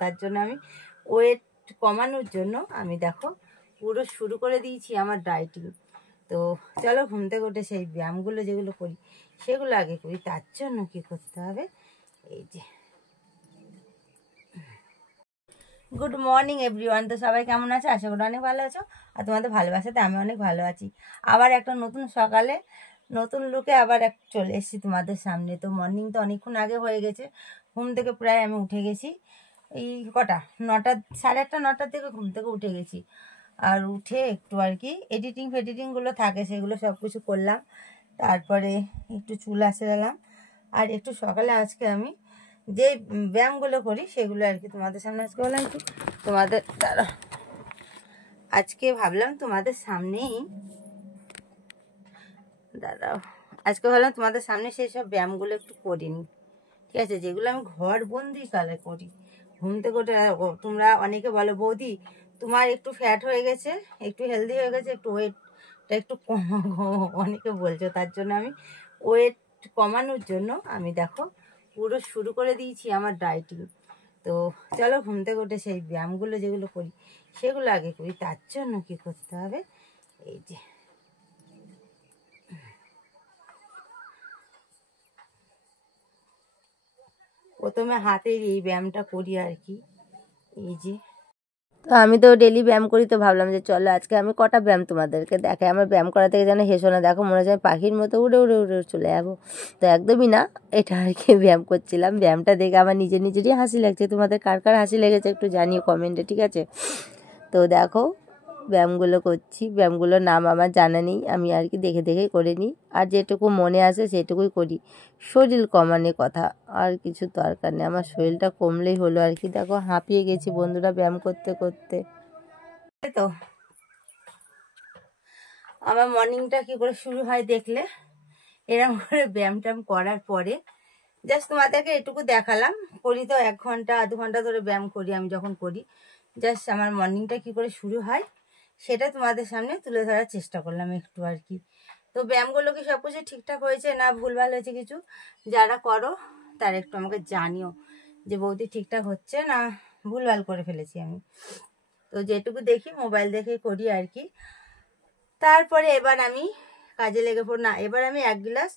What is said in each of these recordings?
তার জন্য আমি ওয়েট কমানোর জন্য আমি দেখো পুরো শুরু করে দিয়েছি আমার ডায়েটিং। তো চলো ঘুম থেকে উঠে সেই ব্যায়ামগুলো যেগুলো করি সেগুলো আগে করি। তার জন্য কী করতে হবে, এই যে গুড মর্নিং এভরিওয়ান। তো সবাই কেমন আছে? আশা করি অনেক ভালো আছো, আর তোমাদের ভালোবাসাতে আমি অনেক ভালো আছি। আবার একটা নতুন সকালে নতুন লুকে আবার চলে এসেছি তোমাদের সামনে। তো মর্নিং তো অনেকক্ষণ আগে হয়ে গেছে, ঘুম থেকে প্রায় আমি উঠে গেছি এই কটা 9টা 8:30 9টার থেকে ঘুম থেকে উঠে গেছি। আর উঠে একটু আর কি ফেডিটিংগুলো থাকে সেগুলো সব কিছু করলাম, তারপরে একটু চুল আঁচড়ালাম। আর একটু সকালে আজকে আমি যে ব্যায়ামগুলো করি সেগুলো আর কি তোমাদের সামনে আজকে বললাম কি তোমাদের তারা আজকে ভাবলাম তোমাদের সামনেই আজকে ভাবলাম তোমাদের সামনে সেই সব ব্যায়ামগুলো একটু করিনি, ঠিক আছে, যেগুলো আমি ঘর বন্দি কালে করি। ঘুম থেকে উঠে তোমরা অনেকে বলো বৌদি তোমার একটু ফ্যাট হয়ে গেছে, একটু হেলদি হয়ে গেছে, একটু ওয়েটটা একটু কমাবো, অনেকে বলছো। তার জন্য আমি ওয়েট কমানোর জন্য আমি দেখো পুরো শুরু করে দিয়েছি আমার ডায়েটিং। তো চলো ঘুম থেকে উঠে সেই ব্যায়ামগুলো যেগুলো করি সেগুলো আগে করি। তার জন্য কী করতে হবে, এই যে প্রথমে হাতের এই ব্যায়ামটা করি আর কি, এই যে। তো আমি তো ডেলি ব্যায়াম করি, তো ভাবলাম যে চলো আজকে আমি কটা ব্যায়াম তোমাদেরকে দেখাই। আমার ব্যায়াম করা থেকে যেন হেসো না, দেখো মনে হচ্ছে পাখির মতো উড়ে উড়ে উড়ে চলে যাবো। তো একদমই না, এটা আর কি ব্যায়াম করছিলাম। ব্যায়ামটা দেখে আমার নিজেরই হাসি লাগছে। তোমাদের কার কার হাসি লেগেছে একটু জানিও কমেন্টে, ঠিক আছে। তো দেখো ব্যায়ামগুলো করছি, ব্যায়ামগুলোর নাম আমার জানা নেই, আমি আর কি দেখে দেখেই করে নিই, আর যেটুকু মনে আসে সেটুকুই করি। শরীর কমানোর কথা, আর কিছু দরকার নেই, আমার শরীরটা কমলেই হলো আর কি। দেখো হাঁপিয়ে গেছি বন্ধুরা ব্যায়াম করতে করতে। তো আমার মর্নিংটা কী করে শুরু হয় দেখলে, এরকম করে ব্যায়াম ট্যায়াম করার পরে জাস্ট তোমাদেরকে এটুকু দেখালাম। করি তো 1 ঘন্টা 2 ঘন্টা ধরে ব্যায়াম করি আমি, যখন করি জাস্ট আমার মর্নিংটা কী করে শুরু হয় সেটা তোমাদের সামনে তুলে ধরার চেষ্টা করলাম একটু আর কি। তো ব্যায়ামগুলো কি সব কিছু ঠিকঠাক হয়েছে না ভুলভাল হয়েছে কিছু যারা করো তারা একটু আমাকে জানিও যে বৌদি ঠিকঠাক হচ্ছে না ভুলভাল করে ফেলেছি আমি। তো যেটুকু দেখি মোবাইল দেখে করি আর কি। তারপরে এবার আমি কাজে লেগে পড় না, এবার আমি 1 গ্লাস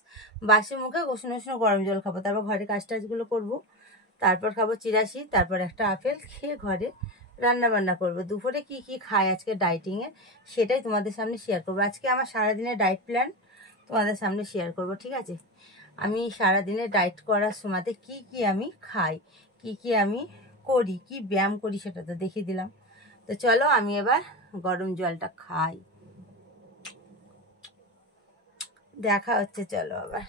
বাসি মুখে উষ্ণ গরম জল খাবো, তারপর ঘরে কাজ টাজগুলো করবো, তারপর খাবো চিরাশি, তারপর একটা আপেল খেয়ে ঘরে রান্না বান্না করবো। দুপুরে কি কি খাই আজকে ডাইটিংয়ে সেটাই তোমাদের সামনে শেয়ার করবো। আজকে আমার সারাদিনের ডায়েট প্ল্যান তোমাদের সামনে শেয়ার করব, ঠিক আছে। আমি সারাদিনে ডায়েট করার সময়তে কি কি আমি খাই, কি কি আমি করি, কি ব্যায়াম করি সেটা তো দেখিয়ে দিলাম। তো চলো আমি এবার গরম জলটা খাই, দেখা হচ্ছে, চলো আবার।